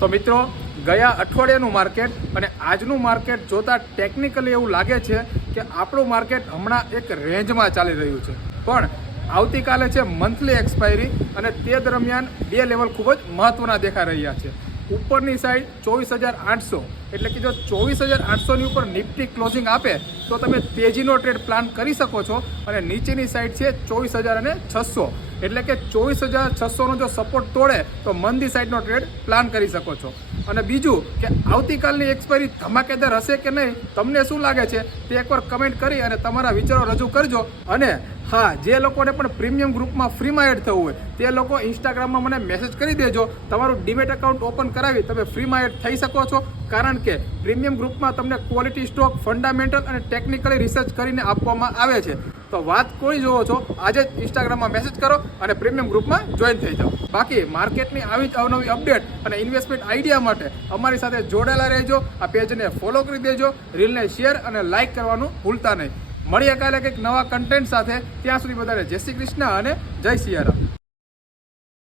તો મિત્રો, ગયા અઠવાડિયાનું માર્કેટ અને આજનું માર્કેટ જોતા ટેકનિકલી એવું લાગે છે કે આપણું માર્કેટ હમણાં એક રેન્જમાં ચાલી રહ્યું છે, પણ આવતીકાલે છે મંથલી એક્સપાયરી અને તે દરમિયાન બે લેવલ ખૂબ જ મહત્વના દેખાઈ રહ્યા છે. ઉપરની સાઈડ 24,800, એટલે કે જો 24,800ની ઉપર નિફ્ટી ક્લોઝિંગ આપે તો તમે તેજીનો ટ્રેડ પ્લાન કરી શકો છો, અને નીચેની સાઈડ છે 24,600, એટલે કે 24,600નો જો સપોર્ટ તોડે તો મંદી સાઈડનો ટ્રેડ પ્લાન કરી શકો છો. અને બીજું કે આવતીકાલની એક્સપાયરી ધમાકેદાર હશે કે નહીં, તમને શું લાગે છે તે એકવાર કમેન્ટ કરી અને તમારા વિચારો રજૂ કરજો. અને હા, જે લોકોને પણ પ્રીમિયમ ગ્રુપમાં ફ્રીમાં એડ થવું હોય તે લોકો ઇન્સ્ટાગ્રામમાં મને મેસેજ કરી દેજો. તમારું ડીમેટ એકાઉન્ટ ઓપન કરાવી તમે ફ્રીમાં એડ થઈ શકો છો, કારણ કે પ્રીમિયમ ગ્રુપમાં તમને ક્વોલિટી સ્ટોક, ફંડામેન્ટલ અને ટેકનિકલી રિસર્ચ કરીને આપવામાં આવે છે. તો વાત કોઈ જોવો છો, આજે જ ઇન્સ્ટાગ્રામમાં મેસેજ કરો અને પ્રીમિયમ ગ્રુપમાં જોઈન થઈ જાઓ. બાકી માર્કેટની આવી જ અવનવી અપડેટ અને ઇન્વેસ્ટમેન્ટ આઈડિયા માટે અમારી સાથે જોડાયેલા રહેજો. આ પેજને ફોલો કરી દેજો, રીલને શેર અને લાઇક કરવાનું ભૂલતા નહીં. મળીએ કાલે કંઈક નવા કન્ટેન્ટ સાથે. ત્યાં સુધી બધાને જય શ્રી કૃષ્ણ અને જય સિયારામ.